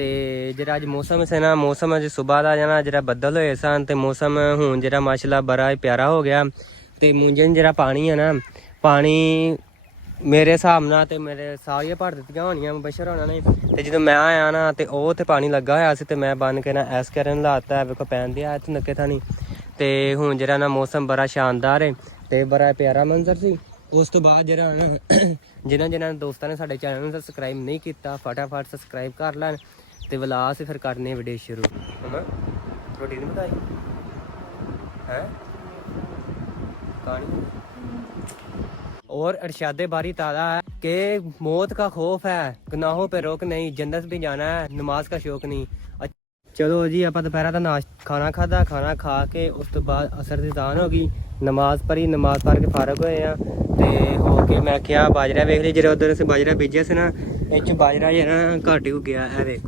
ਤੇ ਜਿਹੜਾ ਅੱਜ ਮੌਸਮ ਸੀ ਨਾ, ਮੌਸਮ ਅੱਜ ਸਵੇਰ ਦਾ ਜਨਾ ਜਿਹੜਾ ਬੱਦਲ ਹੋਏ ਸਨ ਤੇ ਮੌਸਮ ਹੁਣ ਜਿਹੜਾ ਮਾਸ਼ਾਅੱਲਾ ਬੜਾ ਪਿਆਰਾ ਹੋ ਗਿਆ। ਤੇ ਮੁੰਜਨ ਜਿਹੜਾ ਪਾਣੀ ਹੈ ਨਾ, ਪਾਣੀ ਮੇਰੇ ਹਿਸਾਬ ਨਾਲ ਤੇ ਮੇਰੇ ਸਾਰੀਆਂ ਭਰ ਦਿੱਤੀਆਂ ਹੋਣੀਆਂ ਮੁਬਸ਼ਰ ਹੋਣਾ ਨੇ। ਤੇ ਜਦੋਂ ਮੈਂ ਆਇਆ ਨਾ ਤੇ ਉਹ ਤੇ ਪਾਣੀ ਲੱਗਾ ਹੋਇਆ ਸੀ ਤੇ ਮੈਂ ਬੰਨ ਕੇ ਨਾ ਐਸ ਕਰਨ ਲਾਤਾ, ਵੇਖੋ ਪੈਂਦੇ ਆ ਇੱਥੇ ਨੱਕੇ ਥਾਣੀ। ਤੇ ਹੁਣ ਜਿਹੜਾ ਨਾ ਮੌਸਮ ਬੜਾ ਸ਼ਾਨਦਾਰ ਹੈ ਤੇ ਬੜਾ ਪਿਆਰਾ ਮੰਜ਼ਰ ਸੀ। ਉਸ ਤੋਂ ਬਾਅਦ ਜਿਹੜਾ ਨਾ ਜਿਨ੍ਹਾਂ ਦੋਸਤਾਂ ਨੇ ਸਾਡੇ ਚੈਨਲ ਨੂੰ ਸਬਸਕ੍ਰਾਈਬ ਨਹੀਂ ਕੀਤਾ, ਫਟਾਫਟ ਸਬਸਕ੍ਰਾਈਬ ਕਰ ਲੈਣ ਤੇ ਵਲਾ ਅਸੀਂ ਫਿਰ ਕਰਨੇ ਵੀਡੀਓ ਸ਼ੁਰੂ। ਮਮਾ ਰੋਟੀ ਨਹੀਂ ਬਣਾਈ ਹੈ कहानी। और अरशाद बारी ताला है कि मौत का खौफ है, गुनाहों पे रोक नहीं, जन्नत भी जाना है, नमाज का शौक नहीं। चलो जी आप दोपहर का खाना खादा, खाना खा के उस तो बाद असर की दान हो गई, नमाज पढ़ी, नमाज पढ़ के फारग होए हैं ते हो के मैं क्या बाजरा वेख ली, जो उधर से बाजरा बीजा से ना, बाजरा जो है ना घट हो गया है।